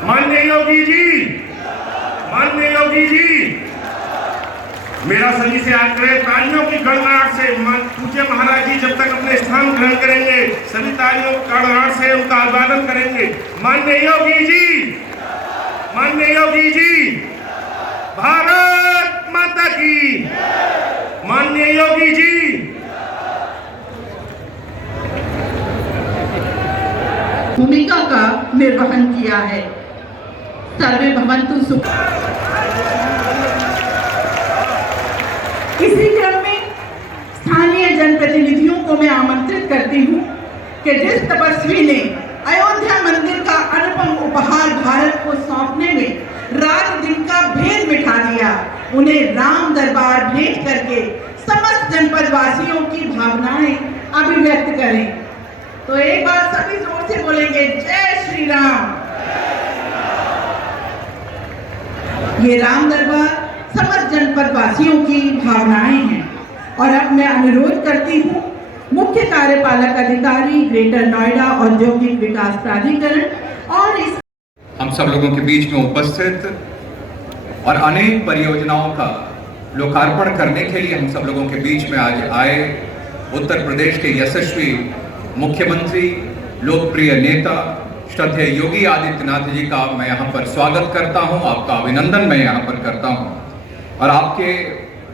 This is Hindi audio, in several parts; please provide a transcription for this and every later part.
माननीय योगी जी, माननीय योगी जी, मेरा सभी से आग्रह, तालियों की गड़गड़ाहट से पूज्य महाराज जी जब तक अपने स्थान ग्रहण करेंगे, सभी तालियों की गड़गड़ाहट से उनका अभिवादन करेंगे। माननीय योगी जी, माननीय योगी जी, भारत माता की, माननीय योगी जी। भूमिका का निर्वहन किया है। सर्वे भवन्तु सुखिनः। इसी क्रम में स्थानीय जनप्रतिनिधियों को मैं आमंत्रित करती हूँ कि जिस तपस्वी ने अयोध्या मंदिर का अनुपम उपहार भारत को सौंपने में रात दिन का भेद मिटा दिया, उन्हें राम दरबार भेंट करके समस्त जनपद वासियों की भावनाएं अभिव्यक्त करें। तो एक बार सभी जोर से बोलेंगे, जय श्री राम। ये राम दरबार समस्त जनपद वासियों की भावनाएं हैं। और अब मैं अनुरोध करती हूँ मुख्य कार्यपालक अधिकारी ग्रेटर नोएडा औद्योगिक विकास प्राधिकरण और इस हम सब लोगों के बीच में उपस्थित और अनेक परियोजनाओं का लोकार्पण करने के लिए हम सब लोगों के बीच में आज आए उत्तर प्रदेश के यशस्वी मुख्यमंत्री, लोकप्रिय नेता श्रद्धेय योगी आदित्यनाथ जी का मैं यहाँ पर स्वागत करता हूँ, आपका अभिनंदन मैं यहाँ पर करता हूँ। और आपके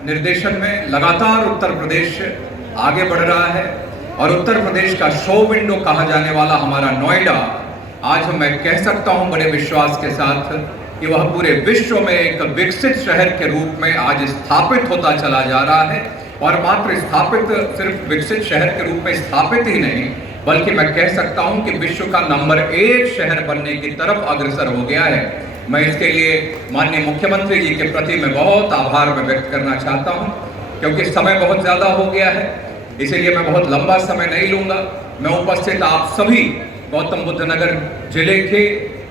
निर्देशन में लगातार उत्तर प्रदेश आगे बढ़ रहा है और उत्तर प्रदेश का शो विंडो कहा जाने वाला हमारा नोएडा, आज मैं कह सकता हूँ बड़े विश्वास के साथ कि वह पूरे विश्व में एक विकसित शहर के रूप में आज स्थापित होता चला जा रहा है। और मात्र स्थापित, सिर्फ विकसित शहर के रूप में स्थापित ही नहीं, बल्कि मैं कह सकता हूं कि विश्व का नंबर 1 शहर बनने की तरफ अग्रसर हो गया है। मैं इसके लिए माननीय मुख्यमंत्री जी के प्रति मैं बहुत आभार व्यक्त करना चाहता हूं, क्योंकि समय बहुत ज्यादा हो गया है, इसीलिए मैं बहुत लंबा समय नहीं लूंगा। मैं उपस्थित आप सभी गौतम बुद्ध नगर जिले के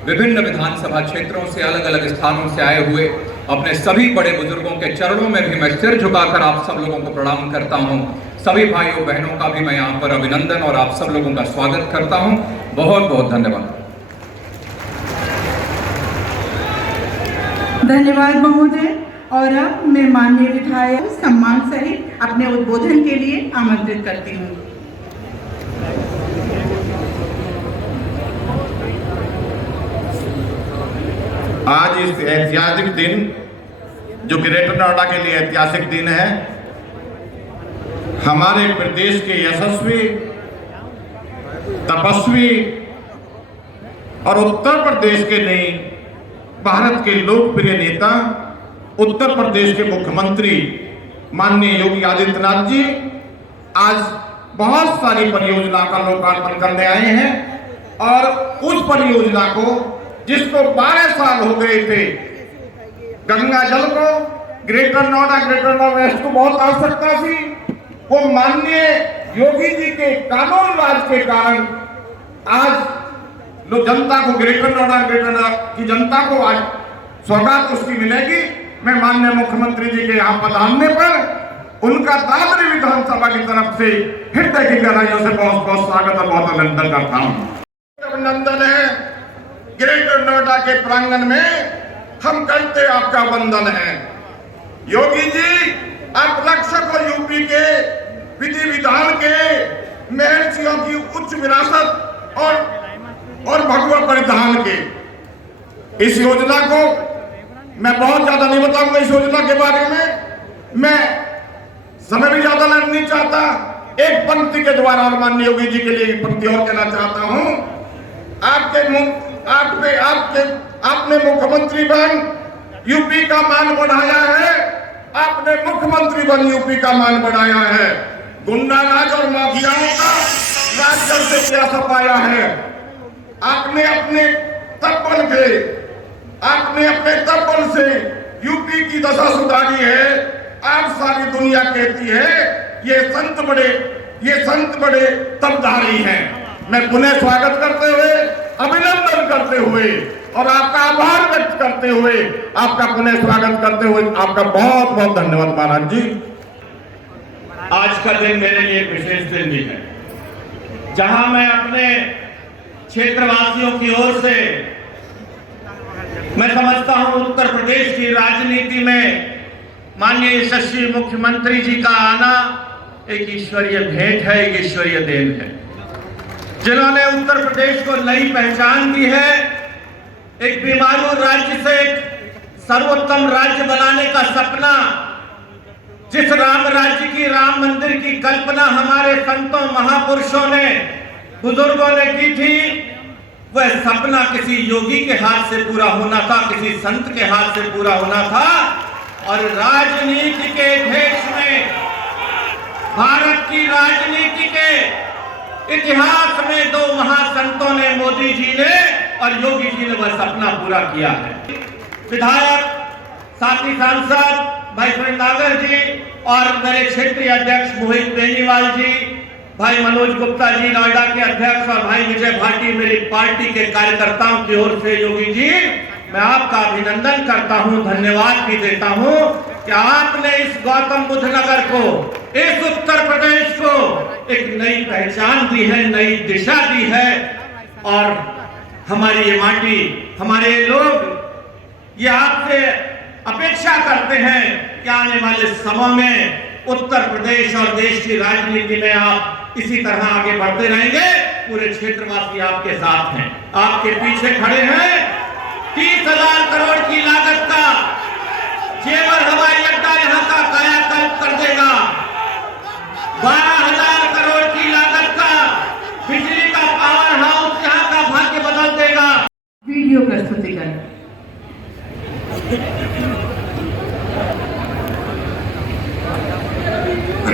विभिन्न विधानसभा क्षेत्रों से, अलग अलग स्थानों से आए हुए अपने सभी बड़े बुजुर्गों के चरणों में भी मैं सिर झुकाकर आप सब लोगों को प्रणाम करता हूं। सभी भाइयों बहनों का भी मैं यहाँ पर अभिनंदन और आप सब लोगों का स्वागत करता हूं। बहुत बहुत धन्यवाद। धन्यवाद महोदय। और अब मैं माननीय विधायक सम्मान सहित अपने उद्बोधन के लिए आमंत्रित करती हूँ। आज इस ऐतिहासिक दिन, जो ग्रेटर नोएडा के लिए ऐतिहासिक दिन है, हमारे प्रदेश के यशस्वी, तपस्वी और उत्तर प्रदेश के नहीं, भारत के लोकप्रिय नेता, उत्तर प्रदेश के मुख्यमंत्री माननीय योगी आदित्यनाथ जी आज बहुत सारी परियोजनाओं का लोकार्पण करने आए हैं। और उस परियोजना को, जिसको 12 साल हो गए थे, गंगा जल को ग्रेटर नोएडा वेस्ट को बहुत आवश्यकता थी, वो माननीय योगी जी के कानून राज के कारण आज लोग जनता को ग्रेटर नोएडा की जनता को आज सौगात उसकी मिलेगी। मैं माननीय मुख्यमंत्री जी के यहाँ पधारने पर उनका दादरी विधानसभा की तरफ से हृदय की गहराइयों से बहुत बहुत स्वागत और बहुत अभिनंदन करता हूँ। अभिनंदन है। ग्रेटर नोएडा के प्रांगण में हम करते आपका वंदन है। योगी जी, आप रक्षक और यूपी के विधि विधान के महर्षियों की उच्च विरासत और भगवा परिधान के इस योजना को मैं बहुत ज्यादा नहीं बताऊंगा। इस योजना के बारे में मैं समय भी ज्यादा नहीं चाहता। एक पंक्ति के द्वारा और माननीय योगी जी के लिए पंक्ति और कहना चाहता हूं। आपने मुख्यमंत्री बन यूपी का मान बढ़ाया है। आपने मुख्यमंत्री बन यूपी का मान बढ़ाया है। गुंडा राज और माफियाओं का राज जब से क्या सफाया है। आपने अपने तब्बल से यूपी की दशा सुधारी है। आज सारी दुनिया कहती है ये संत बड़े तबधारी हैं। मैं पुनः स्वागत करते हुए, अभिनंदन करते हुए और आपका आभार व्यक्त करते हुए, आपका पुनः स्वागत करते हुए आपका बहुत बहुत धन्यवाद महाराज जी। आज का दिन मेरे लिए एक विशेष दिन भी है, जहां मैं अपने क्षेत्रवासियों की ओर से मैं समझता हूं उत्तर प्रदेश की राजनीति में माननीय यशस्वी मुख्यमंत्री जी का आना एक ईश्वरीय भेंट है, एक ईश्वरीय देन है, जिन्होंने उत्तर प्रदेश को नई पहचान दी है। एक बीमारू राज्य से एक सर्वोत्तम राज्य बनाने का सपना, जिस राम राज्य की, राम मंदिर की कल्पना हमारे संतों महापुरुषों ने, बुजुर्गों ने की थी, वह सपना किसी योगी के हाथ से पूरा होना था, किसी संत के हाथ से पूरा होना था। और राजनीति के देश में, भारत की राजनीति के इतिहास में दो महासंतों ने, मोदी जी ने और योगी जी ने, वह सपना पूरा किया है। विधायक, साथी सांसद भाई फडनागर जी और मेरे क्षेत्रीय अध्यक्ष मोहित बेनीवाल जी, भाई मनोज गुप्ता जी नोएडा के अध्यक्ष और भाई विजय भाटी मेरी पार्टी के कार्यकर्ताओं की ओर से, योगी जी मैं आपका अभिनंदन करता हूं, धन्यवाद भी देता हूं कि आपने इस गौतम बुद्ध नगर को, इस उत्तर प्रदेश को एक नई पहचान दी है, नई दिशा दी है। और हमारी ये माटी, हमारे लोग ये आपसे अपेक्षा करते हैं कि आने वाले समय में उत्तर प्रदेश और देश की राजनीति में आप इसी तरह आगे बढ़ते रहेंगे। पूरे क्षेत्रवासी आपके साथ हैं, आपके पीछे खड़े हैं। 30,000 करोड़ की लागत का जेवर हवाई अड्डा यहां का कायाकल्प कर देगा। 12,000 करोड़ की लागत का बिजली का पावर हाउस यहां का भाग्य बदल देगा। वीडियो प्रस्तुतिकरण।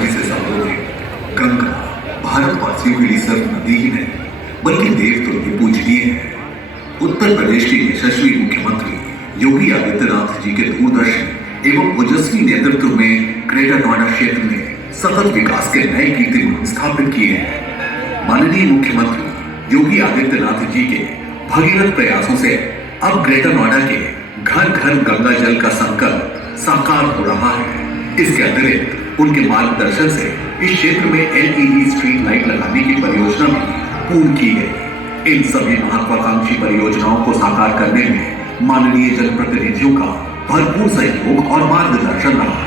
से सालों में गंगा भारतवासियों के लिए सिर्फ नदी ही नहीं बल्कि देवतों की पूजनीय है। उत्तर प्रदेश के यशस्वी मुख्यमंत्री योगी आदित्यनाथ जी के दूरदर्शी एवं ओजस्वी नेतृत्व में ग्रेटर नोएडा क्षेत्र में सतत विकास के नए कीर्तिमान स्थापित किए हैं। माननीय मुख्यमंत्री योगी आदित्यनाथ जी के भगीरथ प्रयासों से अब ग्रेटर नोएडा के घर घर गंगा जल का संकल्प साकार हो रहा है। इसके अतिरिक्त उनके मार्गदर्शन से इस क्षेत्र में LED स्ट्रीट लाइट लगाने की परियोजना भी पूर्ण की गई। इन सभी महत्वाकांक्षी परियोजनाओं को साकार करने में माननीय जनप्रतिनिधियों का भरपूर सहयोग और मार्गदर्शन रहा।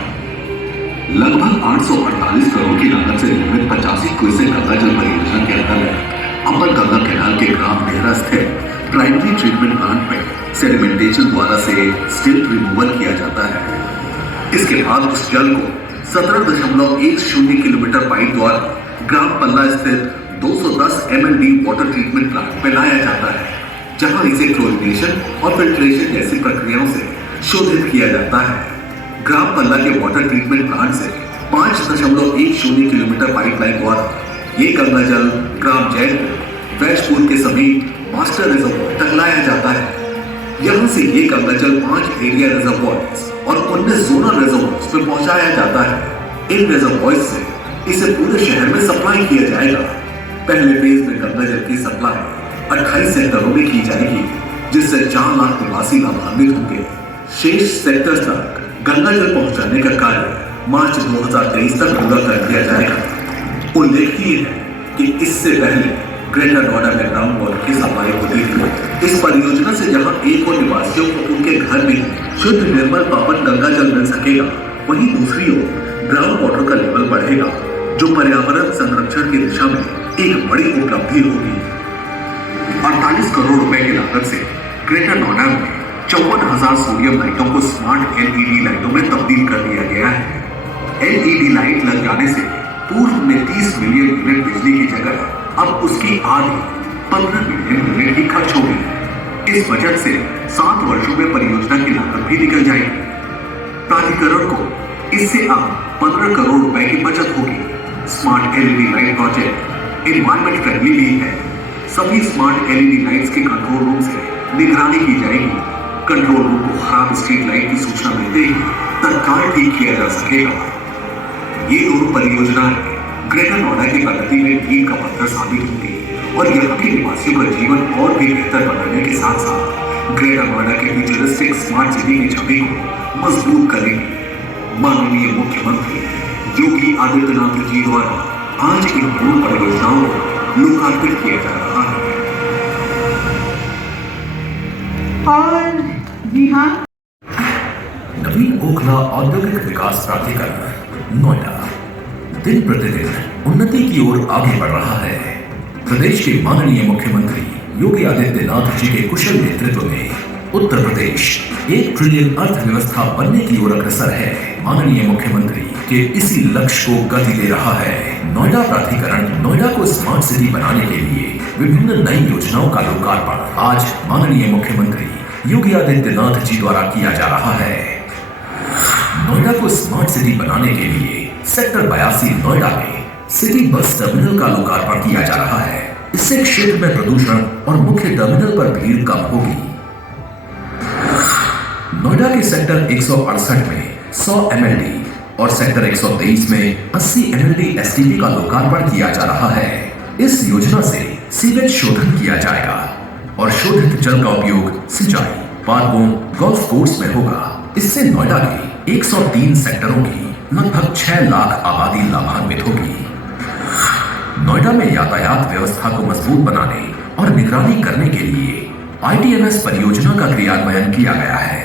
लगभग 848 करोड़ की लागत से निर्मित 85 क्यूसेक गंगा जल परियोजना के अंतर्गत अपर गंगा कैनाल के ग्राम डेहरा स्थित प्राइमरी ट्रीटमेंट प्लांट में सेडिमेंटेशन द्वारा से स्टिल्ट रिमूवल किया जाता है। इसके बाद उस जल को 17.10 किलोमीटर पाइप द्वारा ग्राम पल्ला स्थित 210 MLD वाटर ट्रीटमेंट प्लांट में लाया जाता है, जहां इसे क्लोरिनेशन और फिल्ट्रेशन जैसी प्रक्रियाओं से शोधित किया जाता है। ग्राम पल्ला के वाटर ट्रीटमेंट प्लांट से 5.10 किलोमीटर पाइपलाइन द्वारा ये गंगा जल ग्राम जैनपुर वैशपुर के समीप मास्टर रिजर्वॉयर तक लाया जाता है। यहाँ से ये गंगा जल 5 एरिया रिजर्वॉयर्स और 19 जोनल रिजर्वॉयर्स में पहुंचाया जाता है। इन रिजर्वॉयर्स से इसे पूरे शहर में सप्लाई किया जाएगा। पहले फेज में गंगा जल की सप्लाई 28 सेक्टरों में की जाएगी, जिससे 4 लाख निवासी लाभान्वित होंगे। शेष सेक्टर्स तक गंगा जल पहुंचाने का कार्य मार्च 2023 तक पूरा कर दिया जाएगा। उल्लेखनीय है कि इससे पहले ग्रेटर नोएडा में ग्राउंड वाटर की सप्लाई होती थी। इस परियोजना से जहां एक और निवासियों को उनके घर में शुद्ध निर्मल पावन गंगा जल मिल सकेगा, वहीं दूसरी ओर ग्राउंड वाटर का लेवल बढ़ेगा, जो पर्यावरण संरक्षण की दिशा में एक बड़ी उपलब्धि होगी। 48 करोड़ रुपए की लागत से ग्रेटर नोएडा में 54,000 सोडियम लाइटों को स्मार्ट LED लाइटों में तब्दील कर दिया गया है। LED लाइट लग जाने से पूर्व में 30 मिलियन यूनिट बिजली की जगह अब उसकी आधी 15 मिलियन यूनिट की खर्च होगी। इस बजट से 7 वर्षों में परियोजना की लागत भी निकल जाएगी। प्राधिकरण को इससे अब 15 करोड़ रुपए की बचत होगी। Smart LED light project environment friendly भी है। सभी स्मार्ट LED लाइट्स के कंट्रोल रूम से निगरानी की जाएगी। कंट्रोल रूम को खराब स्ट्रीट लाइट की सूचना मिलते ही तत्काल ठीक किया जा सकेगा। ये दोनों परियोजनाएं ग्रेटर नोएडा की प्रगति में मील का पत्थर साबित होगी और यहाँ के निवासियों का जीवन और भी बेहतर बनाने के साथ साथ ग्रेटर नोएडा के फ्यूचरिस्टिक स्मार्ट सिटी की छवि को मजबूत करेंगे। माननीय मुख्यमंत्री योगी आदित्यनाथ जी द्वारा आज इन दोनों परियोजनाओं को लोकार्पित किया जा रहा है। और जी हाँ, नवीन ओखला औद्योगिक विकास प्राधिकरण नोएडा दिन प्रतिदिन उन्नति की ओर आगे बढ़ रहा है। प्रदेश के माननीय मुख्यमंत्री योगी आदित्यनाथ जी के कुशल नेतृत्व में उत्तर प्रदेश 1 ट्रिलियन अर्थव्यवस्था बनने की ओर अग्रसर है। माननीय मुख्यमंत्री के इसी लक्ष्य को गति दे रहा है। नोएडा प्राधिकरण नोएडा को स्मार्ट सिटी बनाने के लिए विभिन्न नई योजनाओं का लोकार्पण आज माननीय मुख्यमंत्री योगी आदित्यनाथ जी द्वारा किया जा रहा है। नोएडा को स्मार्ट सिटी बनाने के लिए सेक्टर 82 नोएडा में सिटी बस टर्मिनल का लोकार्पण किया जा रहा है। इससे क्षेत्र में प्रदूषण और मुख्य टर्मिनल पर भीड़ कम होगी। नोएडा के सेक्टर 168 में 100 MLD और सेक्टर 123 में 80 MLD STP का लोकार्पण किया जा रहा है। इस योजना से सीवेज शोधन किया जाएगा और शोधित जल का उपयोग सिंचाई, पार्कों, गोल्फ कोर्स में होगा। इससे नोएडा के 103 सेक्टरों की लगभग 6 लाख आबादी लाभान्वित होगी। नोएडा में यातायात व्यवस्था को मजबूत बनाने और निगरानी करने के लिए ITMS परियोजना का क्रियान्वयन किया गया है।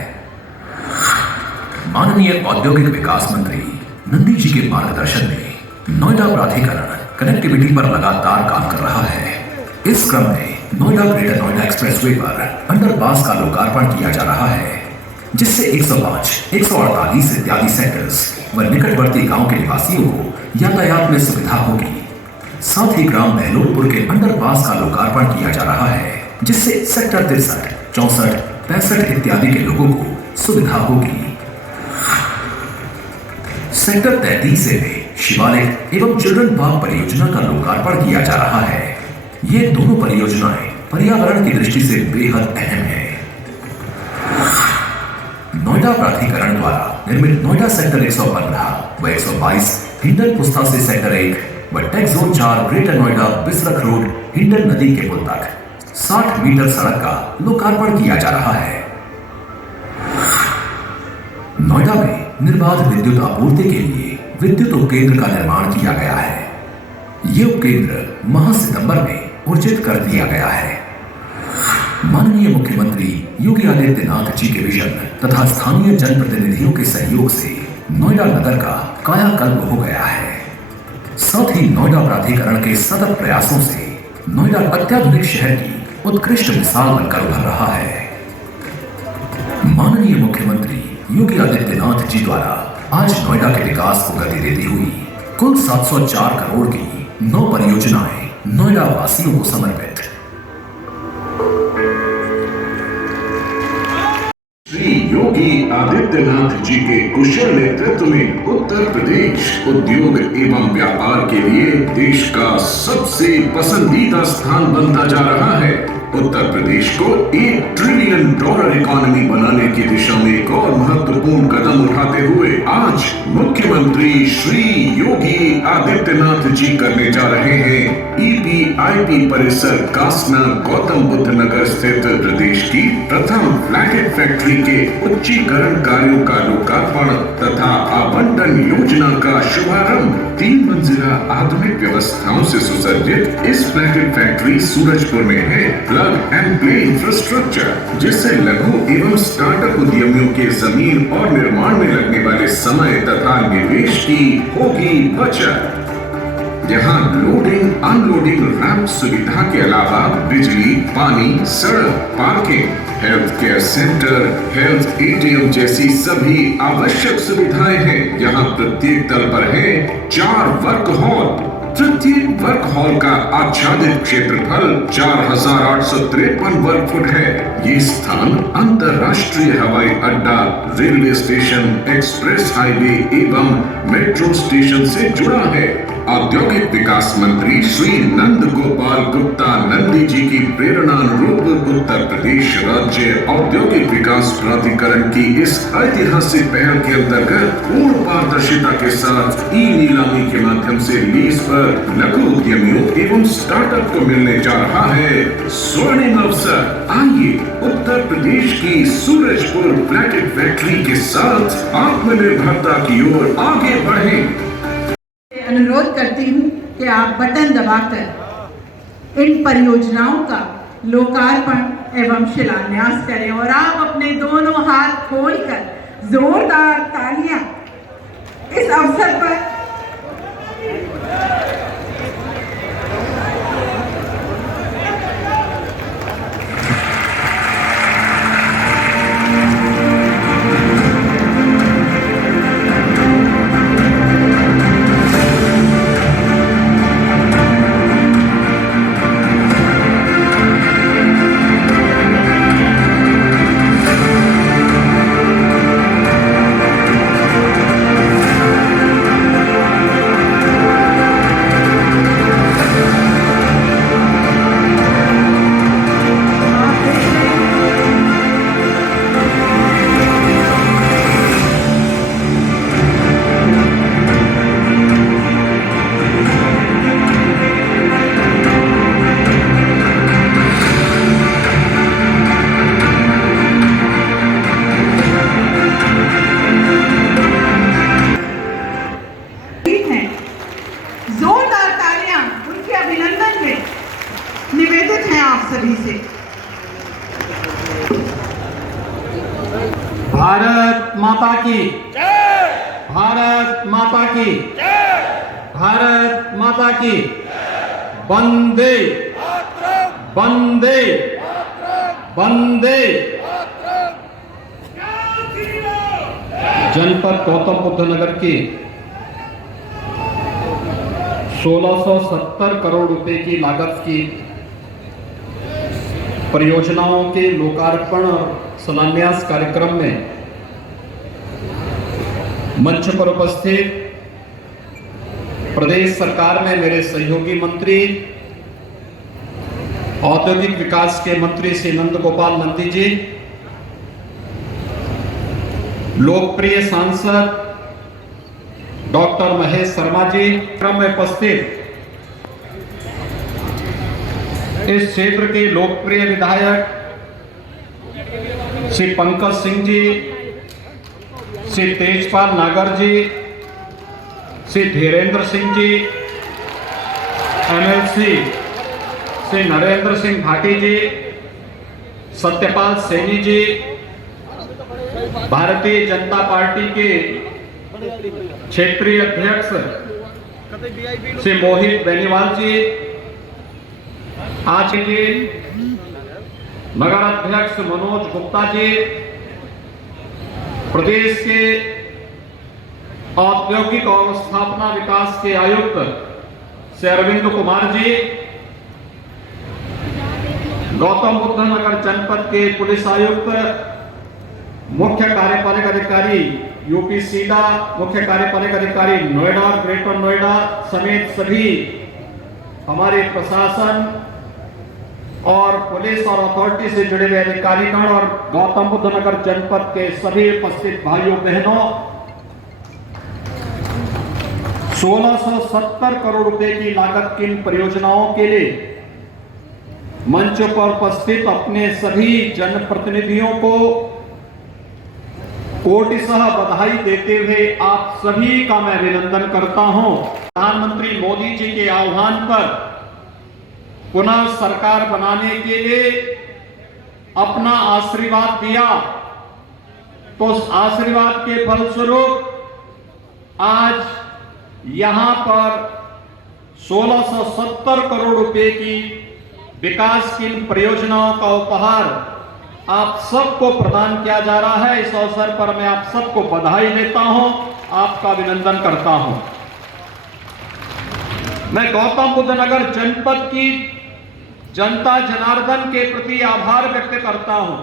माननीय औद्योगिक विकास मंत्री नंदी जी के मार्गदर्शन में नोएडा प्राधिकरण कनेक्टिविटी पर लगातार काम कर रहा है। इस क्रम में नोएडा ग्रेटर नोएडा एक्सप्रेसवे पर अंडरपास का लोकार्पण किया जा रहा है, जिससे 105, 148 इत्यादि सेक्टर्स व निकटवर्ती गांव के निवासियों को यातायात में सुविधा होगी। साथ ही ग्राम महलोदपुर के अंडरपास का लोकार्पण किया जा रहा है, जिससे सेक्टर 63, 64, 65 इत्यादि के लोगों को सुविधा होगी। सेक्टर 33 में शिवालिक एवं चिल्ड्रन पार्क परियोजना का लोकार्पण किया जा रहा है। ये दोनों परियोजनाएं पर्यावरण की दृष्टि से बेहद अहम है। नोएडा प्राधिकरण द्वारा निर्मित नोएडा सेक्टर 115 व 122 हिंडन पुस्ता से सेक्टर 1 व take zone 4 greater Noida Bisrakh road Hindon नदी के पुल तक 60 मीटर सड़क का लोकार्पण किया जा रहा है। नोएडा में निर्बाध विद्युत आपूर्ति के लिए विद्युत उपकेंद्र का निर्माण किया गया है। ये उपकेंद्र माह सितंबर में उर्जित कर दिया गया है। माननीय मुख्यमंत्री योगी आदित्यनाथ जी के विजन तथा स्थानीय जनप्रतिनिधियों के सहयोग से नोएडा नगर का कायाकल्प हो गया है। साथ ही नोएडा प्राधिकरण के सतत प्रयासों से नोएडा अत्याधुनिक शहर की उत्कृष्ट मिसाल बनकर उभर रहा है। माननीय मुख्यमंत्री योगी आदित्यनाथ जी द्वारा आज नोएडा के विकास को गति देती हुई कुल 704 करोड़ की 9 परियोजनाएं नोएडा वासियों को समर्पित। श्री योगी आदित्यनाथ जी के कुशल नेतृत्व में उत्तर प्रदेश उद्योग एवं व्यापार के लिए देश का सबसे पसंदीदा स्थान बनता जा रहा है। उत्तर प्रदेश को $1 ट्रिलियन इकोनॉमी बनाने की दिशा में एक और महत्वपूर्ण कदम उठाते हुए आज मुख्यमंत्री श्री योगी आदित्यनाथ जी करने जा रहे हैं EPIP परिसर कासना गौतम बुद्ध नगर स्थित प्रदेश की प्रथम फ्लैटेड फैक्ट्री के उच्चीकरण कार्यों का लोकार्पण तथा आवंटन योजना का शुभारंभ। 3 मंजिला आधुनिक व्यवस्थाओं से सुसज्जित इस फ्लैटेड फैक्ट्री सूरजपुर में है। प्लग एंड प्ले इंफ्रास्ट्रक्चर, जिससे लघु एवं स्टार्टअप उद्यमियों के जमीन और निर्माण में लगने वाले समय तथा निवेश की होगी बचत। यहाँ लोडिंग अनलोडिंग रैंप सुविधा के अलावा बिजली, पानी, सड़क, parking, health care centre, health ATM जैसी सभी आवश्यक सुविधाएं हैं। यहाँ प्रत्येक तल पर है 4 वर्क हॉल। प्रत्येक वर्क हॉल का आच्छादित क्षेत्रफल 4853 वर्ग फुट है। ये स्थान अंतरराष्ट्रीय हवाई अड्डा, रेलवे स्टेशन, एक्सप्रेस हाईवे एवं मेट्रो स्टेशन से जुड़ा है। औद्योगिक विकास मंत्री श्री नंद गोपाल गुप्ता नंदी जी की प्रेरणानुरूप उत्तर प्रदेश राज्य औद्योगिक विकास प्राधिकरण की इस ऐतिहासिक पहल के अंतर्गत पूर्ण पारदर्शिता के साथ नीलामी के माध्यम से लीज पर लघु उद्यमियों एवं स्टार्टअप को मिलने जा रहा है स्वर्णिम अवसर। आइए उत्तर प्रदेश की सूरजपुर फ्लैटेड फैक्ट्री के साथ आत्मनिर्भरता की ओर आगे बढ़ें। अनुरोध करती हूँ कि आप बटन दबाकर इन परियोजनाओं का लोकार्पण एवं शिलान्यास करें और आप अपने दोनों हाथ खोलकर जोरदार तालियां इस अवसर पर जोरदार तालियां उनके अभिनंदन में निवेदित हैं आप सभी से। भारत माता की भारत माता की भारत माता की वंदे वंदे वंदे। जनपद गौतम बुद्ध नगर की 1670 करोड़ रुपए की लागत की परियोजनाओं के लोकार्पण और शिलान्यास कार्यक्रम में मंच पर उपस्थित प्रदेश सरकार में मेरे सहयोगी मंत्री औद्योगिक विकास के मंत्री श्री नंद गोपाल नंदी जी, लोकप्रिय सांसद डॉक्टर महेश शर्मा जी, क्रम में उपस्थित इस क्षेत्र के लोकप्रिय विधायक श्री पंकज सिंह जी, श्री तेजपाल नागर जी, श्री धीरेन्द्र सिंह जी, एमएलसी श्री नरेंद्र सिंह भाटी जी, सत्यपाल सैनी जी, भारतीय जनता पार्टी के क्षेत्रीय अध्यक्ष श्री मोहित बेनीवाल जी, आज जी नगर अध्यक्ष मनोज गुप्ता जी, प्रदेश के औद्योगिक और स्थापना विकास के आयुक्त श्री अरविंद कुमार जी, गौतम बुद्ध नगर जनपद के पुलिस आयुक्त, मुख्य कार्यपालक अधिकारी यूपी सीडा, मुख्य कार्यपालक अधिकारी नोएडा और ग्रेटर नोएडा समेत सभी हमारे प्रशासन और पुलिस और अथॉरिटी से जुड़े हुए अधिकारीगण और गौतम बुद्ध नगर जनपद के सभी उपस्थित भाइयों बहनों, 1670 करोड़ रुपए की लागत की इन परियोजनाओं के लिए मंच पर उपस्थित अपने सभी जनप्रतिनिधियों को कोटिशः बधाई देते हुए आप सभी का मैं अभिनंदन करता हूं। प्रधानमंत्री मोदी जी के आह्वान पर पुनः सरकार बनाने के लिए अपना आशीर्वाद दिया, तो उस आशीर्वाद के फलस्वरूप आज यहां पर 1670 करोड़ रुपए की विकास की परियोजनाओं का उपहार आप सबको प्रदान किया जा रहा है। इस अवसर पर मैं आप सबको बधाई देता हूं, आपका अभिनंदन करता हूं। मैं गौतम बुद्ध नगर जनपद की जनता जनार्दन के प्रति आभार व्यक्त करता हूं,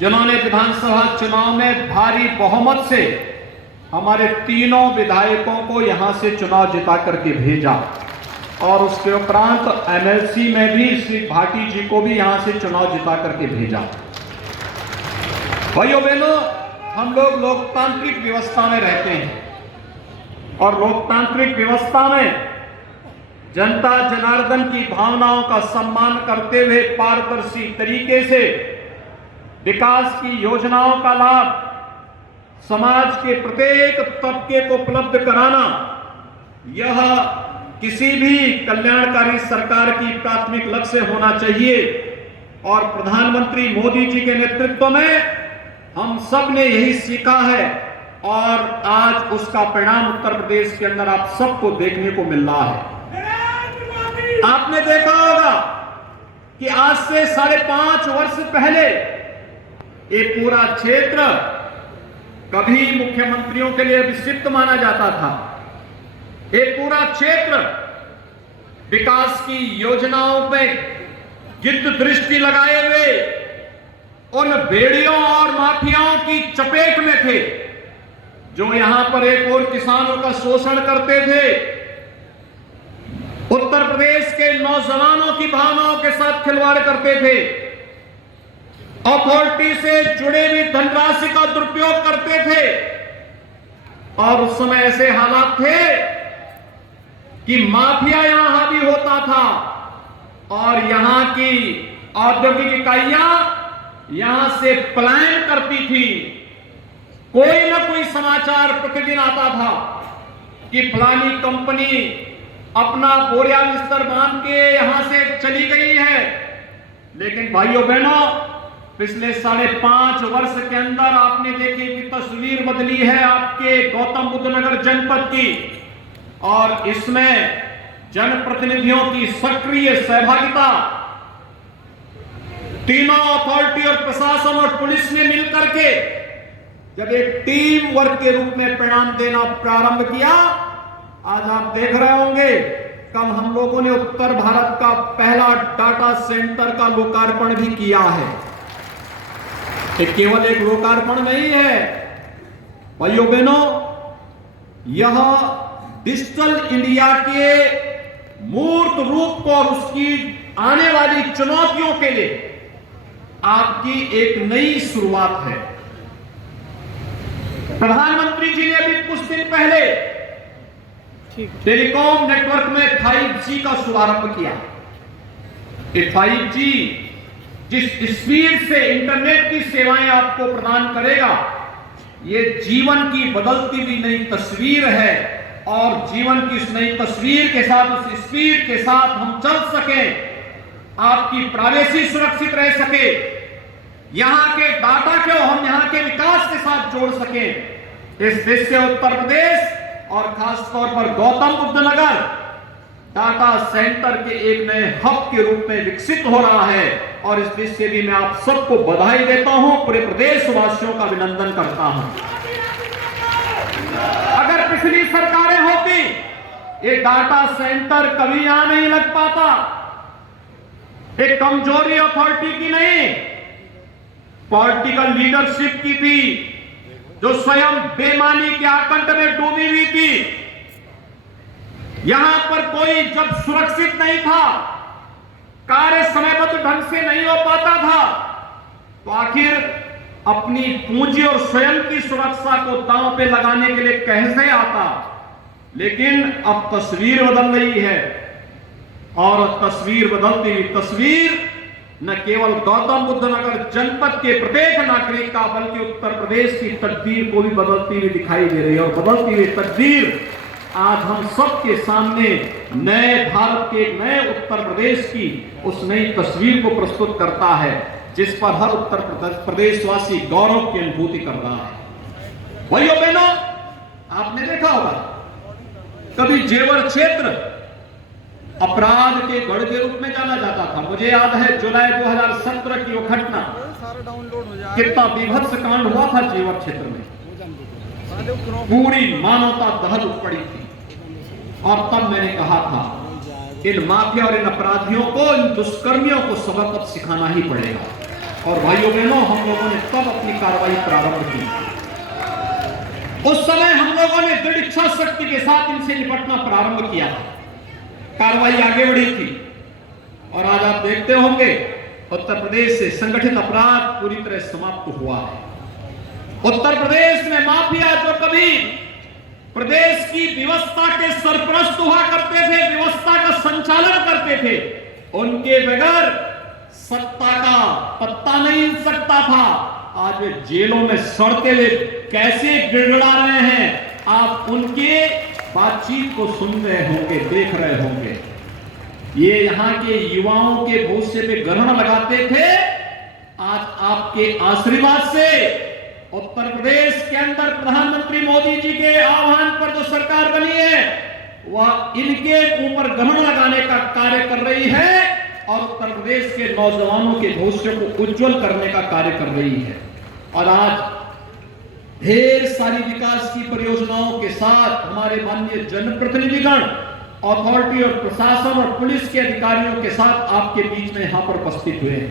जिन्होंने विधानसभा चुनाव में भारी बहुमत से हमारे तीनों विधायकों को यहां से चुनाव जिता करके भेजा और उसके उपरांत एमएलसी में भी श्री भाटी जी को भी यहां से चुनाव जिता करके भेजा। भाइयों बहनों, हम लोग लोकतांत्रिक व्यवस्था में रहते हैं और लोकतांत्रिक व्यवस्था में जनता जनार्दन की भावनाओं का सम्मान करते हुए पारदर्शी तरीके से विकास की योजनाओं का लाभ समाज के प्रत्येक तबके को उपलब्ध कराना, यह किसी भी कल्याणकारी सरकार की प्राथमिक लक्ष्य होना चाहिए। और प्रधानमंत्री मोदी जी के नेतृत्व में हम सब ने यही सीखा है और आज उसका परिणाम उत्तर प्रदेश के अंदर आप सबको देखने को मिल रहा है। आपने देखा होगा कि आज से 5.5 वर्ष पहले ये पूरा क्षेत्र कभी मुख्यमंत्रियों के लिए विक्षिप्त माना जाता था। ये पूरा क्षेत्र विकास की योजनाओं पे गिद्ध दृष्टि लगाए हुए उन भेड़ियों और माफियाओं की चपेट में थे, जो यहां पर एक और किसानों का शोषण करते थे, उत्तर प्रदेश के नौजवानों की भावनाओं के साथ खिलवाड़ करते थे, अथॉरिटी से जुड़े हुई धनराशि का दुरुपयोग करते थे। और उस समय ऐसे हालात थे कि माफिया यहां हावी होता था और यहां की औद्योगिक इकाइयां यहां से पलायन करती थी। कोई ना कोई समाचार प्रतिदिन आता था कि फलानी कंपनी अपना बोरिया बिस्तर बांध के यहां से चली गई है। लेकिन भाइयों बहनों, पिछले 5.5 वर्ष के अंदर आपने देखी कि तस्वीर बदली है आपके गौतम बुद्ध नगर जनपद की, और इसमें जनप्रतिनिधियों की सक्रिय सहभागिता, तीनों अथॉरिटी और प्रशासन और पुलिस ने मिलकर के जब एक टीम वर्क के रूप में परिणाम देना प्रारंभ किया, आज आप देख रहे होंगे कल हम लोगों ने उत्तर भारत का पहला डाटा सेंटर का लोकार्पण भी किया है। ये केवल एक लोकार्पण नहीं है भाइयों बहनों, यह डिजिटल इंडिया के मूर्त रूप को और उसकी आने वाली चुनौतियों के लिए आपकी एक नई शुरुआत है। प्रधानमंत्री जी ने अभी कुछ दिन पहले टेलीकॉम नेटवर्क में 5G का शुभारंभ किया। ये 5G जिस स्पीड से इंटरनेट की सेवाएं आपको प्रदान करेगा, ये जीवन की बदलती हुई नई तस्वीर है, और जीवन की इस नई तस्वीर के साथ, उस स्पीड के साथ हम चल सकें, आपकी प्राइवेसी सुरक्षित रह सके, यहां के डाटा को हम यहां के विकास के साथ जोड़ सकें, इस देश से उत्तर प्रदेश और खासतौर पर गौतम बुद्ध नगर डाटा सेंटर के एक नए हब के रूप में विकसित हो रहा है। और इस देश से भी मैं आप सबको बधाई देता हूं, पूरे प्रदेशवासियों का अभिनंदन करता हूं। अगर पिछली सरकारें होती, ये डाटा सेंटर कभी यहां नहीं लग पाता। एक कमजोरी अथॉरिटी की नहीं, पॉलिटिकल लीडरशिप की थी, जो स्वयं बेईमानी के आकंठ में डूबी हुई थी। यहां पर कोई जब सुरक्षित नहीं था, कार्य समयबद्ध ढंग से नहीं हो पाता था, तो आखिर अपनी पूंजी और स्वयं की सुरक्षा को दांव पे लगाने के लिए कैसे आता। लेकिन अब तस्वीर बदल रही है, और तस्वीर बदलती हुई तस्वीर न केवल गौतम बुद्ध नगर जनपद के प्रत्येक नागरिक का, बल्कि उत्तर प्रदेश की तकदीर को भी बदलती हुई दिखाई दे रही है। और बदलती हुई तकदीर आज हम सबके सामने नए भारत के नए उत्तर प्रदेश की उस नई तस्वीर को प्रस्तुत करता है, जिस पर हर उत्तर प्रदेशवासी गौरव की अनुभूति कर रहा है। भाइयों बहनों, आपने देखा होगा कभी जेवर क्षेत्र अपराध के गढ़ के रूप में जाना जाता था। मुझे याद है जुलाई 2017 की वो घटना, कितना बीभत्स कांड हुआ था जेवर क्षेत्र में, पूरी मानवता दहल उठ पड़ी थी। और तब मैंने कहा था, इन माफिया और इन अपराधियों को, इन दुष्कर्मियों को सबक अब सिखाना ही पड़ेगा। और भाइयों बहनों, हम लोगों ने तब अपनी कार्रवाई प्रारंभ की। उस समय हम लोगों ने दृढ़ इच्छा शक्ति के साथ इनसे निपटना प्रारंभ किया था, कार्रवाई आगे बढ़ी थी। और आज आप देखते होंगे उत्तर प्रदेश से संगठित अपराध पूरी तरह समाप्त हुआ है। उत्तर प्रदेश में माफिया जो कभी प्रदेश की व्यवस्था के सरपरस्त हुआ करते थे, व्यवस्था का संचालन करते थे, उनके बगैर सत्ता का पत्ता नहीं हिल सकता था। आज वे जेलों में सड़ते हुए कैसे गिड़गिड़ा रहे हैं, आप उनके बातचीत को सुन रहे होंगे, देख रहे होंगे। ये यहाँ के युवाओं के भविष्य पे ग्रहण लगाते थे। आज आपके आशीर्वाद से उत्तर प्रदेश के अंदर प्रधानमंत्री मोदी जी के आह्वान पर जो सरकार बनी है वह इनके ऊपर ग्रहण लगाने का कार्य कर रही है और उत्तर प्रदेश के नौजवानों के भविष्य को उज्जवल करने का कार्य कर रही है। और आज ढेर सारी विकास की परियोजनाओं के साथ हमारे माननीय जनप्रतिनिधिगण, अथॉरिटी और प्रशासन और पुलिस के अधिकारियों के साथ आपके बीच में यहां पर उपस्थित हुए हैं।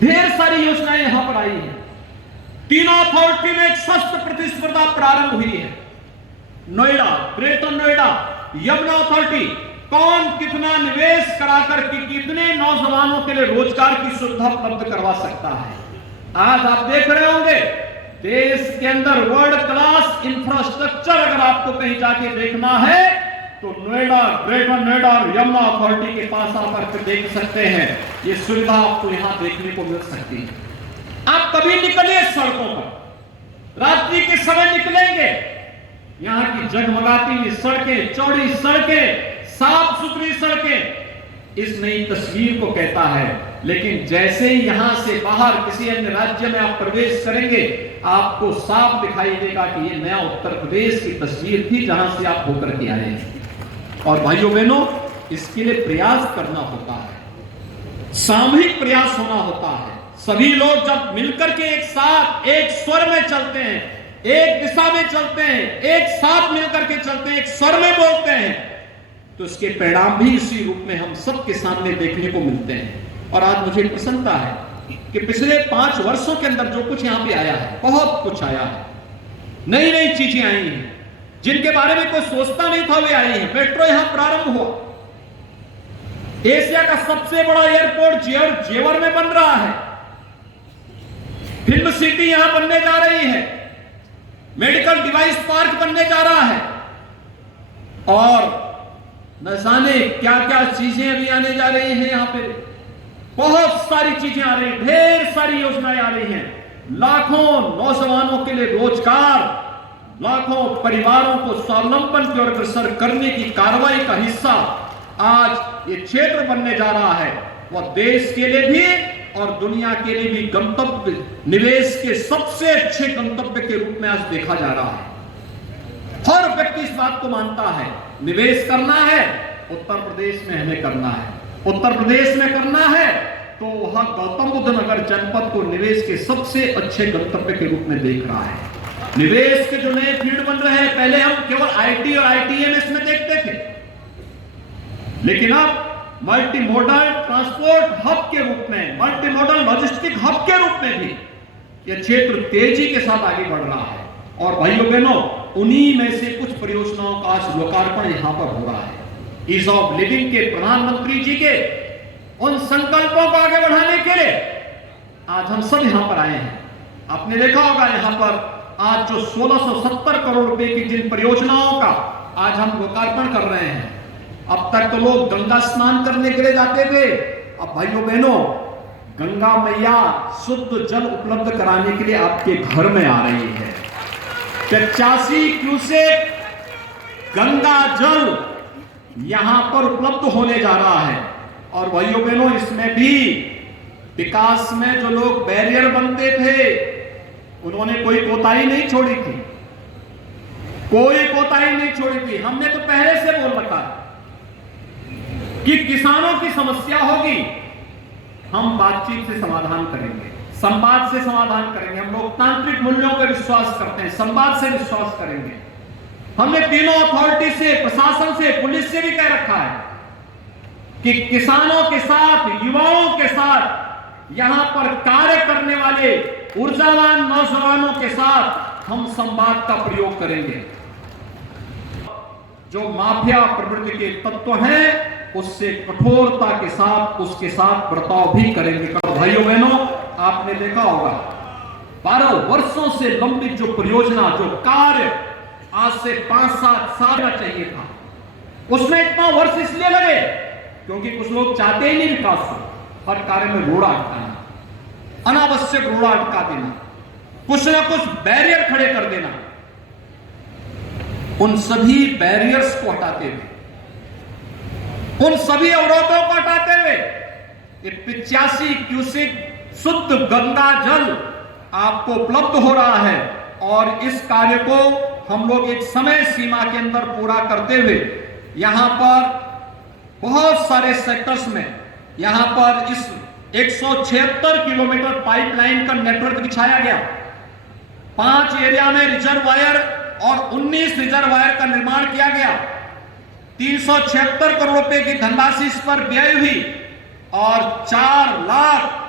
ढेर सारी योजनाएं यहां पर आई हैं। तीनों अथॉरिटी में एक सशक्त प्रतिस्पर्धा प्रारंभ हुई है। नोएडा, ग्रेटर नोएडा, यमुना अथॉरिटी कौन कितना निवेश कराकर कितने नौजवानों के लिए रोजगार की सुविधा उपलब्ध करवा सकता है। आज आप देख रहे होंगे देश के अंदर वर्ल्ड क्लास इंफ्रास्ट्रक्चर अगर आपको कहीं जाके देखना है तो नोएडा, ग्रेटर नोएडा और यमुना अथॉरिटी के पास आकर देख सकते हैं। ये सुविधा आपको यहां देखने को मिल सकती है। आप कभी निकलिए सड़कों पर, रात्रि के समय निकलेंगे, यहां की जगमगाती हुई सड़कें, चौड़ी सड़कें, साफ सुथरी सड़कें इस नई तस्वीर को कहता है। लेकिन जैसे ही यहां से बाहर किसी अन्य राज्य में आप प्रवेश करेंगे आपको साफ दिखाई देगा कि ये नया उत्तर प्रदेश की तस्वीर थी जहां से आप होकर के आए हैं। और भाइयों बहनों, इसके लिए प्रयास करना होता है, सामूहिक प्रयास होना होता है। सभी लोग जब मिलकर के एक साथ एक स्वर में चलते हैं, एक दिशा में चलते हैं, एक साथ मिलकर के चलते हैं, एक स्वर में बोलते हैं, तो इसके परिणाम भी इसी रूप में हम सबके सामने देखने को मिलते हैं। और आज मुझे प्रसन्नता है कि पिछले 5 वर्षों के अंदर जो कुछ यहां पे आया है, बहुत कुछ आया है। नई नई चीजें आई हैं जिनके बारे में कोई सोचता नहीं था, वे आई हैं। मेट्रो यहां प्रारंभ हुआ, एशिया का सबसे बड़ा एयरपोर्ट जेवर में बन रहा है, फिल्म सिटी यहां बनने जा रही है, मेडिकल डिवाइस पार्क बनने जा रहा है और न जाने क्या क्या चीजें अभी आने जा रही हैं। यहां पे बहुत सारी चीजें आ रही हैं, ढेर सारी योजनाएं आ रही हैं। लाखों नौजवानों के लिए रोजगार, लाखों परिवारों को स्वावलंबन की ओर अग्रसर करने की कार्रवाई का हिस्सा आज ये क्षेत्र बनने जा रहा है। वह देश के लिए भी और दुनिया के लिए भी गंतव्य, निवेश के सबसे अच्छे गंतव्य के रूप में आज देखा जा रहा है। हर व्यक्ति इस बात को मानता है, निवेश करना है उत्तर प्रदेश में हमें करना है। उत्तर प्रदेश में करना है तो वह गौतम बुद्ध नगर जनपद को निवेश के सबसे अच्छे गंतव्य के रूप में देख रहा है। निवेश के जो नए फील्ड बन रहे हैं, पहले हम केवल आईटी और आईटीएमएस में देखते थे, लेकिन अब मल्टी मॉडल ट्रांसपोर्ट हब के रूप में, मल्टी मॉडल लॉजिस्टिक हब के रूप में भी यह क्षेत्र तेजी के साथ आगे बढ़ रहा है। और भाइयों बहनों, उन्हीं में से कुछ परियोजनाओं का आज लोकार्पण यहां पर हो रहा है। ईज ऑफ लिविंग के प्रधानमंत्री जी के उन संकल्पों को आगे बढ़ाने के लिए आज हम सब यहां पर आए हैं। आपने देखा होगा यहां पर आज जो 1670 करोड़ रुपए की जिन परियोजनाओं का आज हम लोकार्पण कर रहे हैं। अब तक तो लोग गंगा स्नान करने के लिए जाते थे, अब भाइयों बहनों गंगा मैया शुद्ध जल उपलब्ध कराने के लिए आपके घर में आ रही है। 85 क्यूसेक गंगा जल यहां पर उपलब्ध होने जा रहा है। और भाइयों बहनों, इसमें भी विकास में जो लोग बैरियर बनते थे उन्होंने कोई कोताही नहीं छोड़ी थी, कोई कोताही नहीं छोड़ी थी। हमने तो पहले से बोल रखा कि किसानों की समस्या होगी, हम बातचीत से समाधान करेंगे, संवाद से समाधान करेंगे। हम लोकतांत्रिक मूल्यों पर विश्वास करते हैं, संवाद से विश्वास करेंगे। हमने तीनों अथॉरिटी से, प्रशासन से, पुलिस से भी कह रखा है कि किसानों के साथ, युवाओं के साथ, यहां पर कार्य करने वाले ऊर्जावान नौजवानों के साथ हम संवाद का प्रयोग करेंगे। जो माफिया प्रवृत्ति के तत्व हैं उससे कठोरता के साथ उसके साथ बर्ताव भी करेंगे। भाइयों बहनों, आपने देखा होगा 12 वर्षों से लंबित जो परियोजना, जो कार्य आज से 5-7 साल का चाहिए था, उसमें इतना वर्ष इसलिए लगे क्योंकि कुछ लोग चाहते ही नहीं विकास हो। हर कार्य में रोड़ा अटकाना, अनावश्यक रोड़ा अटका देना, कुछ ना कुछ बैरियर खड़े कर देना। उन सभी बैरियर्स को हटाते हुए उन सभी अवरोधों को हटाते हुए ये 85 क्यूसेक शुद्ध गंगा जल आपको उपलब्ध हो रहा है और इस कार्य को हम लोग एक समय सीमा के अंदर पूरा करते हुए यहां पर बहुत सारे सेक्टर्स में यहां पर इस 176 किलोमीटर पाइपलाइन का नेटवर्क बिछाया गया। 5 एरिया में रिजर्वायर और 19 रिजर्वायर का निर्माण किया गया। 376 करोड़ रुपए की धनराशि इस पर व्यय हुई और 4 लाख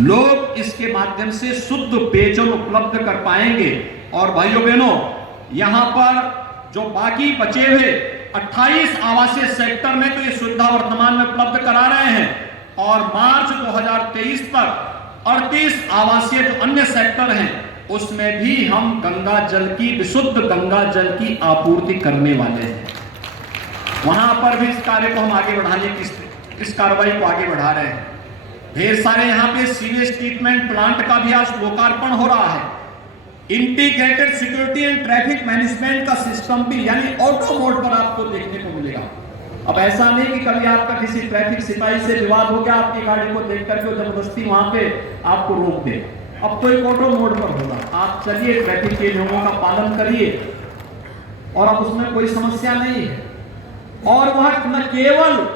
लोग इसके माध्यम से शुद्ध पेयजल उपलब्ध कर पाएंगे। और भाइयों बहनों, यहां पर जो बाकी बचे हुए 28 आवासीय सेक्टर में तो ये सुविधा वर्तमान में उपलब्ध करा रहे हैं और मार्च 2023 तक 38 आवासीय जो अन्य सेक्टर हैं उसमें भी हम गंगा जल की विशुद्ध गंगा जल की आपूर्ति करने वाले हैं। वहां पर भी इस कार्य को हम आगे बढ़ाने की इस कार्रवाई को आगे बढ़ा रहे हैं। ढेर सारे यहां पे सीवेज ट्रीटमेंट प्लांट का भी आज लोकार्पण हो रहा है। Integrated security and traffic management का सिस्टम भी यानी ऑटो मोड पर आपको देखने को मिलेगा। अब ऐसा नहीं कि कभी आपका किसी ट्रैफिक सिपाही से विवाद हो गया, आपकी गाड़ी को देख करके जबरदस्ती वहां पे आपको रोक दे। अब तो एक ऑटो मोड पर होगा, आप चलिए ट्रैफिक के नियमों का पालन करिए और अब उसमें कोई समस्या नहीं है। और वह न केवल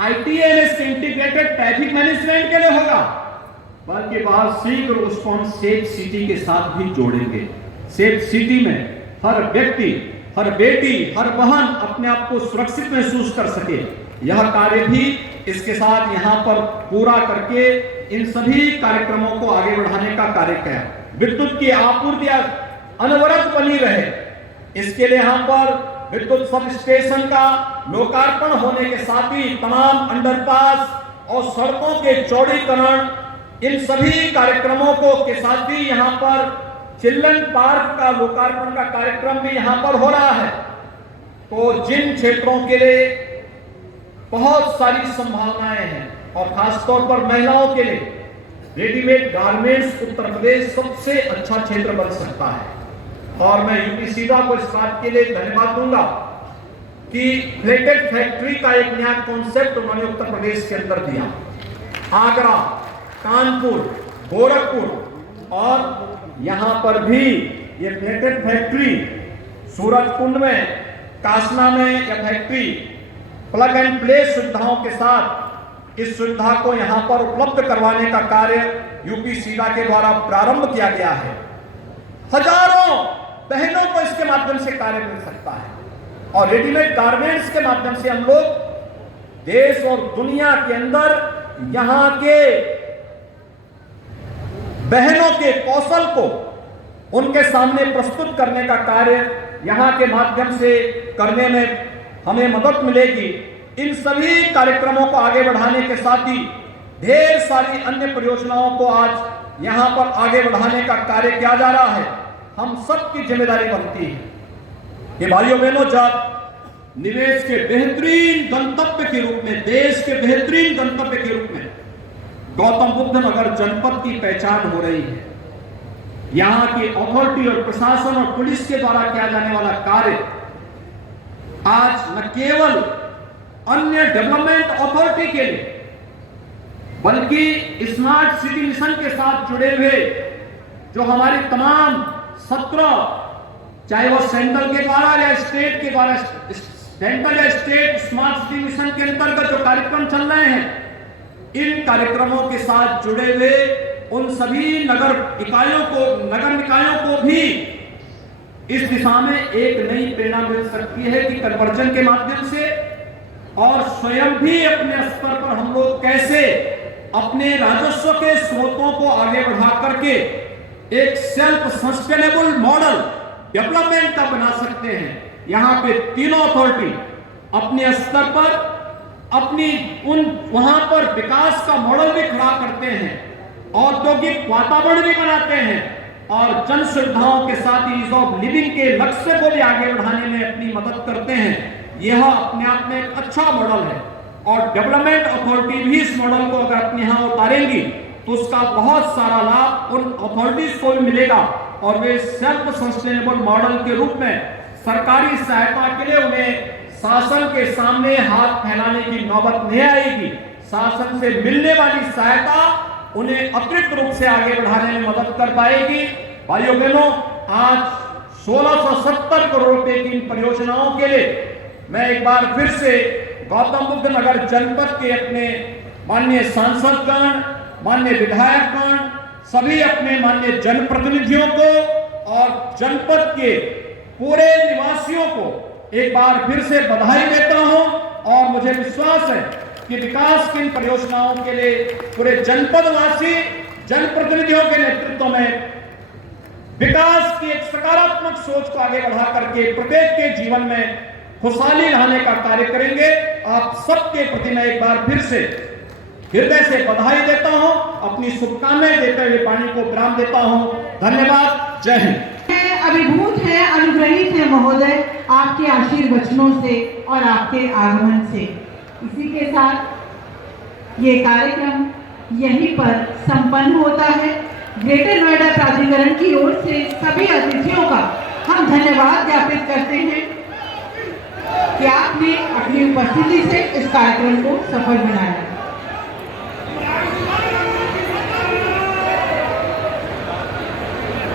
ITMS इंटीग्रेटेड ट्रैफिक मैनेजमेंट के लिए होगा बल्कि बहुत शीघ्र उसको हम सेफ सिटी के साथ भी जोड़ेंगे। सेफ सिटी में हर व्यक्ति, हर बेटी, हर बहन अपने आप को सुरक्षित महसूस कर सके, यह कार्य भी इसके साथ यहां पर पूरा करके इन सभी कार्यक्रमों को आगे बढ़ाने का कार्य किया। विद्युत की आपूर्ति अनवरत बनी रहे, इसके लिए यहां पर विद्युत सब स्टेशन का लोकार्पण होने के साथ ही तमाम अंडरपास और सड़कों के चौड़ीकरण, इन सभी कार्यक्रमों को के साथ ही यहां पर चिल्ड्रन पार्क का लोकार्पण का कार्यक्रम भी यहां पर हो रहा है। तो जिन क्षेत्रों के लिए बहुत सारी संभावनाएं हैं और खासतौर पर महिलाओं के लिए रेडीमेड गारमेंट्स उत्तर प्रदेश सबसे अच्छा क्षेत्र बन सकता है। और मैं यूपी सीधा को इस बात के लिए धन्यवाद दूंगा कि प्लेटेड फैक्ट्री का एक नया कॉन्सेप्ट उन्होंने उत्तर प्रदेश के अंदर दिया। आगरा, कानपुर, गोरखपुर और यहां पर भी ये प्लेटेड फैक्ट्री सूरजकुंड में, कासना में यह फैक्ट्री प्लग एंड प्ले सुविधाओं के साथ इस सुविधा को यहां पर उपलब्ध करवाने का कार्य यूपी सीधा के द्वारा प्रारंभ किया गया है। हजारों बहनों को इसके माध्यम से कार्य मिल सकता है और रेडीमेड गारमेंट्स के माध्यम से हम लोग देश और दुनिया के अंदर यहां के बहनों के कौशल को उनके सामने प्रस्तुत करने का कार्य यहां के माध्यम से करने में हमें मदद मिलेगी। इन सभी कार्यक्रमों को आगे बढ़ाने के साथ ही ढेर सारी अन्य परियोजनाओं को आज यहां पर आगे बढ़ाने का कार्य किया जा रहा है। हम सबकी जिम्मेदारी बनती है कि भाइयों बहनों, जब निवेश के बेहतरीन गंतव्य के रूप में, देश के बेहतरीन गंतव्य के रूप में गौतम बुद्ध नगर जनपद की पहचान हो रही है, यहां की अथॉरिटी और प्रशासन और पुलिस के द्वारा किया जाने वाला कार्य आज न केवल अन्य डेवलपमेंट अथॉरिटी के लिए बल्कि स्मार्ट सिटी मिशन के साथ जुड़े हुए जो हमारी तमाम 17, चाहे वो सेंट्रल के द्वारा या स्टेट के द्वारा, सेंट्रल या स्टेट स्मार्ट सिटी मिशन के अंतर्गत जो कार्यक्रम चल रहे हैं, इन कार्यक्रमों के साथ जुड़े हुए उन सभी नगर निकायों को भी इस दिशा में एक नई प्रेरणा मिल सकती है कि कन्वर्जन के माध्यम से और स्वयं भी अपने स्तर पर हम लोग कैसे अपने राजस्व के स्रोतों को आगे बढ़ा करके एक सेल्फ सस्टेनेबल मॉडल डेवलपमेंट का बना सकते हैं। यहां पे तीनों अथॉरिटी अपने स्तर पर अपनी वहां पर विकास का मॉडल भी खड़ा करते हैं, औद्योगिक वातावरण भी बनाते हैं और जन सुविधाओं के साथ ही ईज ऑफ लिविंग के लक्ष्य को भी आगे बढ़ाने में अपनी मदद करते हैं। यह अपने आप में एक अच्छा मॉडल है और डेवलपमेंट अथॉरिटी भी इस मॉडल को अगर अपने यहां उतारेंगी तो उसका बहुत सारा लाभ उन अथॉरिटीज को भी मिलेगा और वे सेल्फ सस्टेनेबल मॉडल के रूप में सरकारी सहायता के लिए उन्हें शासन के सामने हाथ फैलाने की नौबत नहीं आएगी। शासन से मिलने वाली सहायता उन्हें अतिरिक्त रूप से आगे बढ़ाने में मदद कर पाएगी। भाइयों बहनों, आज 1670 करोड़ रुपए की इन परियोजनाओं के लिए मैं एक बार फिर से गौतम बुद्ध नगर जनपद के अपने माननीय सांसदगण, माननीय विधायकगण, सभी अपने माननीय जनप्रतिनिधियों को और जनपद के पूरे निवासियों को एक बार फिर से बधाई देता हूं। और मुझे विश्वास है कि विकास की इन परियोजनाओं के लिए पूरे जनपदवासी जनप्रतिनिधियों के नेतृत्व में विकास की एक सकारात्मक सोच को आगे बढ़ा करके प्रत्येक के जीवन में खुशहाली लाने का कार्य करेंगे। आप सबके प्रति मैं एक बार फिर से हृदय से बधाई देता हूं, अपनी शुभकामनाएं देते हुए वाणी को विराम देता हूं। धन्यवाद। जय हिंद। अभिभूत है, अनुग्रहित है महोदय आपके आशीर्वचनों से और आपके आगमन से। इसी के साथ ये कार्यक्रम यहीं पर संपन्न होता है। ग्रेटर नोएडा प्राधिकरण की ओर से सभी अतिथियों का हम धन्यवाद ज्ञापित करते हैं कि आपने अपनी उपस्थिति से इस कार्यक्रम को सफल बनाया।